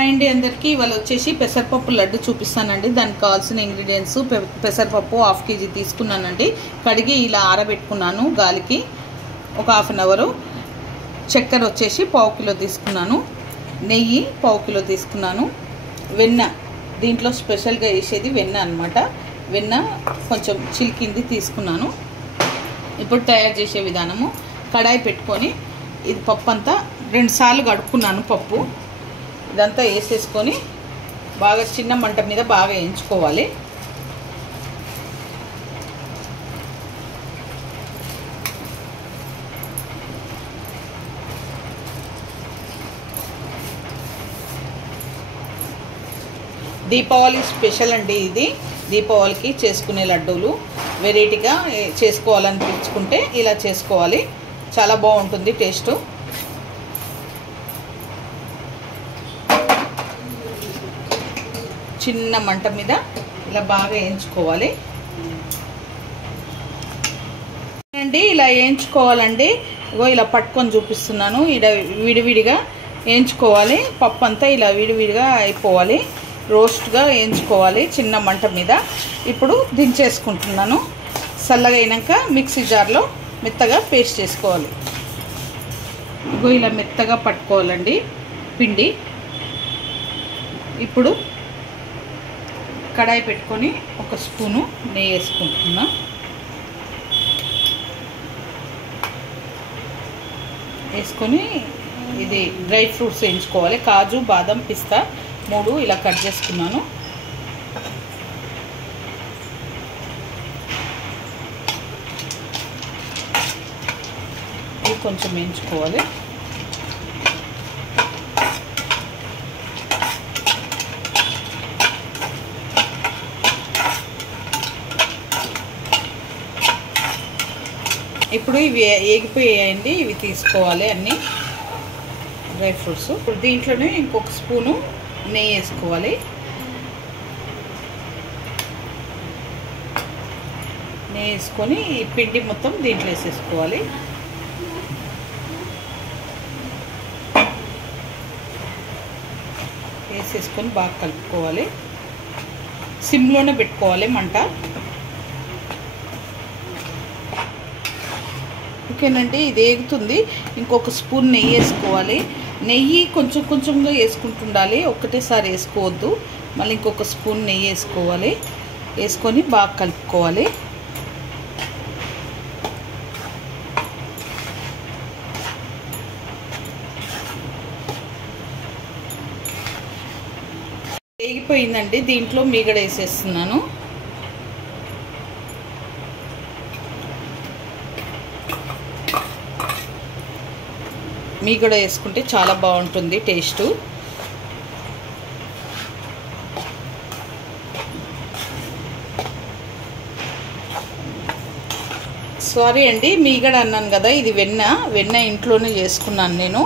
Hi అండి అందరికీ ఇవాళ వచ్చేసి పెసరపప్పు లడ్డు చూపిస్తానండి. దానికి కావాల్సిన ఇంగ్రీడియంట్స్ పెసరపప్పు 1/2 kg తీసుకున్నానండి. కడిగి ఇలా ఆరబెట్టుకున్నాను గాలికి ఒక 1/2 అవర్. చక్కెర వచ్చేసి 1/4 కిలో తీసుకున్నాను. నెయ్యి 1/4 కిలో తీసుకున్నాను. వెన్న దీంట్లో స్పెషల్గా వేసేది వెన్న అన్నమాట. వెన్న కొంచెం చిలికింది తీసుకున్నాను. ఇప్పుడు తయారు చేసే విధానము, కడాయి పెట్టుకొని ఇది పప్పు అంతా 2 సార్లు కడుక్కున్నాను. పప్పు ఇదంతా వేసేసుకొని బాగా చిన్న మంట మీద బాగా వేయించుకోవాలి. దీపావళి స్పెషల్ అండి ఇది. దీపావళికి చేసుకునే లడ్డూలు వెరైటీగా చేసుకోవాలనిపించుకుంటే ఇలా చేసుకోవాలి. చాలా బాగుంటుంది టేస్ట్. చిన్న మంట మీద ఇలా బాగా వేయించుకోవాలి అండి. ఇలా వేయించుకోవాలండి. ఇగో ఇలా పట్టుకొని చూపిస్తున్నాను. ఇలా విడివిడిగా వేయించుకోవాలి. పప్పు అంతా ఇలా విడివిడిగా అయిపోవాలి. రోస్ట్గా వేయించుకోవాలి చిన్న మంట మీద. ఇప్పుడు దించేసుకుంటున్నాను. చల్లగా అయినాక మిక్సీ జార్లో మెత్తగా పేస్ట్ చేసుకోవాలి. ఇగో ఇలా మెత్తగా పట్టుకోవాలండి పిండి. ఇప్పుడు కడాయి పెట్టుకొని 1 స్పూను నెయ్యి వేసుకుంటున్నా. వేసుకొని ఇది డ్రై ఫ్రూట్స్ వేయించుకోవాలి. కాజు, బాదం, పిస్తా 3 ఇలా కట్ చేసుకున్నాను. ఇది కొంచెం వేయించుకోవాలి. ఇప్పుడు ఇవి ఏగిపోయాయండి. ఇవి తీసుకోవాలి అన్నీ డ్రై ఫ్రూట్స్. ఇప్పుడు దీంట్లోనే ఇంకొక స్పూను నెయ్యి వేసుకోవాలి. నెయ్యి వేసుకొని ఈ పిండి మొత్తం దీంట్లో వేసేసుకోవాలి. వేసేసుకొని బాగా కలుపుకోవాలి. సిమ్లోనే పెట్టుకోవాలి మంట. ఓకేనండి. ఇది వేగుతుంది. ఇంకొక స్పూన్ నెయ్యి వేసుకోవాలి. నెయ్యి కొంచెం కొంచెంగా వేసుకుంటుండాలి, ఒక్కటేసారి వేసుకోవద్దు. మళ్ళీ ఇంకొక స్పూన్ నెయ్యి వేసుకోవాలి. వేసుకొని బాగా కలుపుకోవాలి. వేగిపోయిందండి. దీంట్లో మీగడ వేసేస్తున్నాను. మీగడ వేసుకుంటే చాలా బాగుంటుంది టేస్టు. సారీ అండి, మీగడ అన్నాను కదా, ఇది వెన్న ఇంట్లోనే చేసుకున్నాను. నేను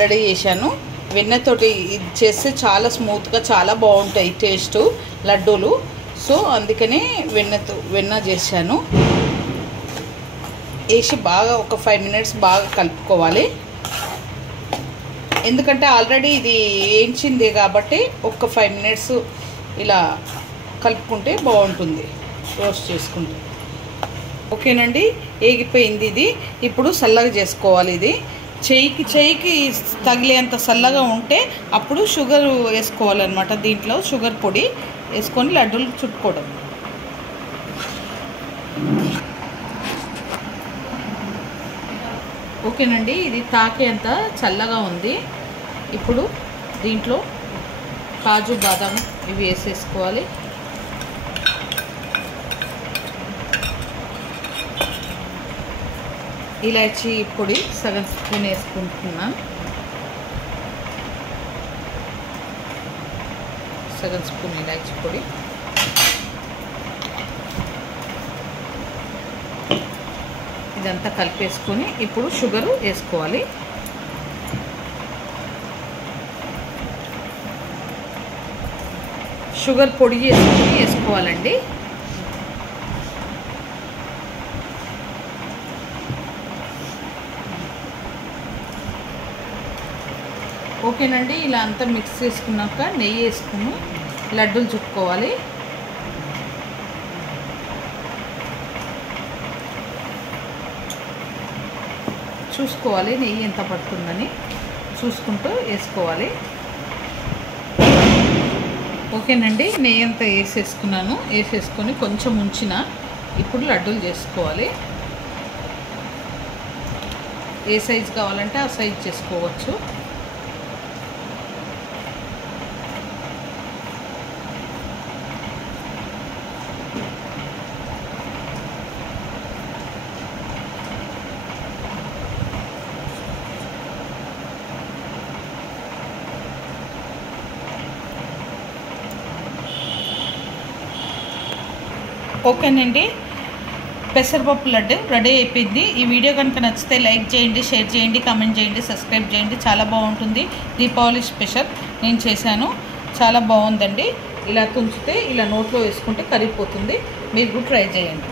రెడీ చేశాను. వెన్నతోటి ఇది చేస్తే చాలా స్మూత్గా చాలా బాగుంటాయి టేస్టు లడ్డూలు. సో అందుకనే వెన్న చేశాను. వేసి బాగా ఒక 5 మినిట్స్ బాగా కలుపుకోవాలి. ఎందుకంటే ఆల్రెడీ ఇది వేయించింది కాబట్టి ఒక 5 మినిట్స్ ఇలా కలుపుకుంటే బాగుంటుంది రోస్ట్ చేసుకుంటే. ఓకేనండి. వేగిపోయింది ఇది. ఇప్పుడు చల్లగా చేసుకోవాలి. ఇది చెయ్యికి తగిలేంత చల్లగా ఉంటే అప్పుడు షుగర్ వేసుకోవాలన్నమాట. దీంట్లో షుగర్ పొడి వేసుకొని లడ్డూలు చుట్టుకోవడం. ఓకేనండి. ఇది తాకేంత చల్లగా ఉంది. ఇప్పుడు దీంట్లో కాజు, బాదం ఇవి వేసేసుకోవాలి. ఇలాచీ పొడి సగం స్పూన్ వేసుకుంటున్నాను. సగం స్పూన్ ఇలాచీ పొడి. ఇదంతా కలిపేసుకొని ఇప్పుడు షుగర్ వేసుకోవాలి. షుగర్ పొడి చేసుకొని వేసుకోవాలండి. ఓకేనండి, ఇలా అంతా మిక్స్ చేసుకున్నాక నెయ్యి వేసుకుని లడ్డూలు చుట్టుకోవాలి. చూసుకోవాలి నెయ్యి ఎంత పడుతుందని చూసుకుంటూ వేసుకోవాలి. ఓకేనండి, నెయ్యి అంతా వేసేసుకున్నాను. వేసేసుకొని కొంచెం ఉంచిన ఇప్పుడు లడ్డూలు చేసుకోవాలి. ఏ సైజు కావాలంటే ఆ సైజు చేసుకోవచ్చు. ఓకేనండి, పెసరపప్పు లడ్డు రెడీ అయిపోయింది. ఈ వీడియో కనుక నచ్చితే లైక్ చేయండి, షేర్ చేయండి, కామెంట్ చేయండి, సబ్స్క్రైబ్ చేయండి. చాలా బాగుంటుంది. దీపావళి స్పెషల్ నేను చేశాను, చాలా బాగుందండి. ఇలా తుంచితే ఇలా నోట్లో వేసుకుంటే కరిగిపోతుంది. మీరు కూడా ట్రై చేయండి.